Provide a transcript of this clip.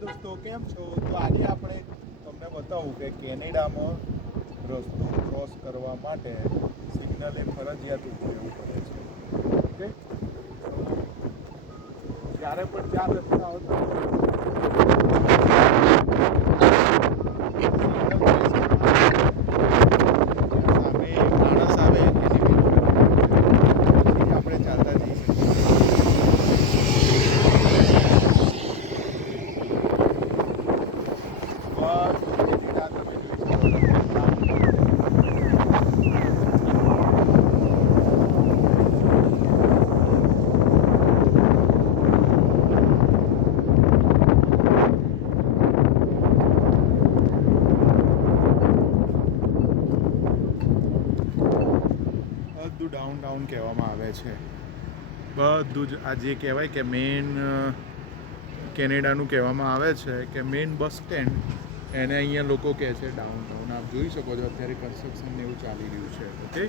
દોસ્તો, કેમ છો? તો આજે આપણે તમને બતાવું કે કેનેડામાં રસ્તો ક્રોસ કરવા માટે સિગ્નલ એ ફરજિયાત ઉપયોગ પડે છે. ઓકે, જ્યારે પણ ચાર રસ્તા આવતા હોય સામે માણસ આવે એની પછી આપણે ચાલતા જઈ બધું ડાઉન કહેવામાં આવે છે. બધું જ આ જે કહેવાય કે મેઇન કેનેડાનું કહેવામાં આવે છે કે મેઇન બસ સ્ટેન્ડ એને અહીંયા લોકો કહે છે ડાઉન. આપ જોઈ શકો છો અત્યારે કન્સ્ટ્રક્શન એવું ચાલી રહ્યું છે. ઓકે,